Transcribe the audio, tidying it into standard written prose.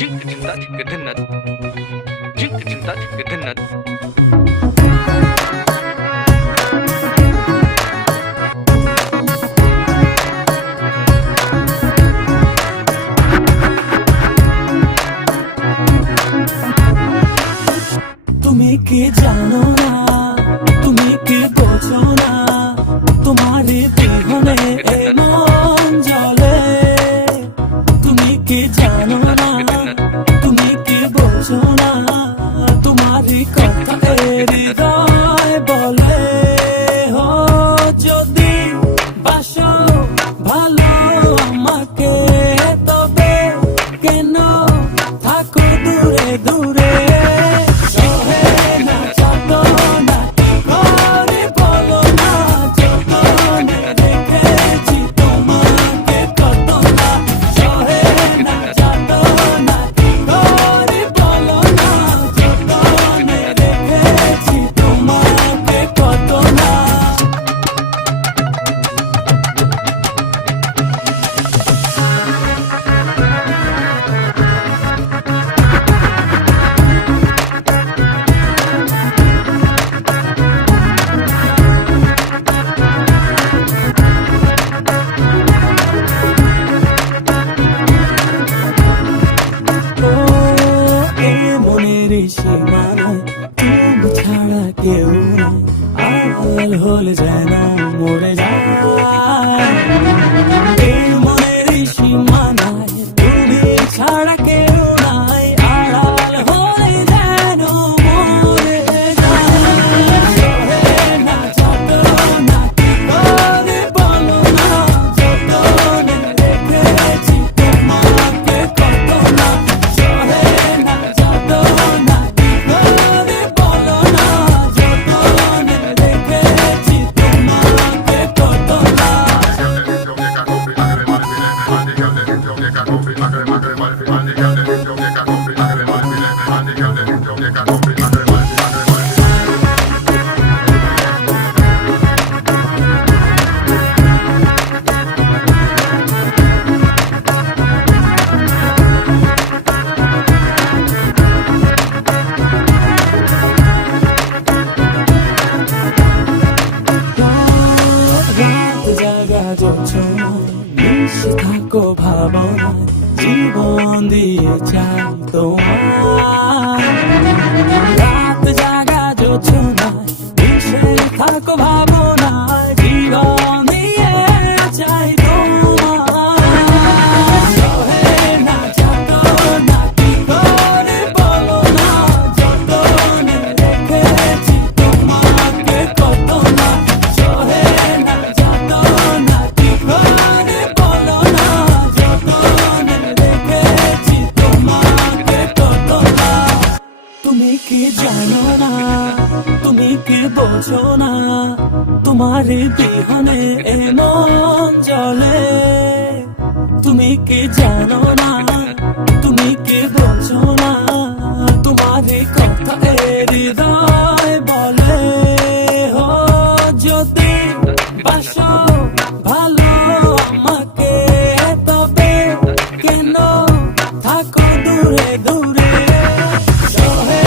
তুমি কি জানো না, তুমি কি বোঝো না, তোমার বিহনে এ মন জ্বলে। তুমি কি জানো না, তুমি কি বোঝো না, তোমার কথা হৃদয় বলে। হো যদি বাসো ভালো আমাকে, তবে কেন থাকো দূরে দূরে। তুমি ছাড়া কেউ নাই, আড়াল হলে যেন মরে যায়। এই মনের সীমানায় তুমি ছাড়া কেউ নাই, আড়াল হলে যেন মরে যায়। না যত না কি করে বলো না, যতনে রেখেছি তোমাকে কত না। সহে না যত না কি করে বলো না, যতনে রেখেছি তোমাকে কত না। মিশে থাকো ভাবনায়, জীবন দিয়ে চাই তোমার। রাত জাগা জোছনায় মিশে থাকো ভাবনায়, জীবন দিয়ে চাই তোমার। সহে না যত না কি করে বলো না, যতনে রেখেছি তোমাকে কত না। সহে না যত না কি করে বলো না, যতনে রেখেছি তোমাকে কত না। তুমি কি জানো না, তুমি কি বোঝো না, তোমার বিহনে এ মন জ্বলে। তুমি কি জানো না, তুমি কি বোঝো না, তোমার কথা হৃদয় বলে। হো যদি বাসো ভালো আমাকে, তবে কেন থাকো দূরে দূরে। সহে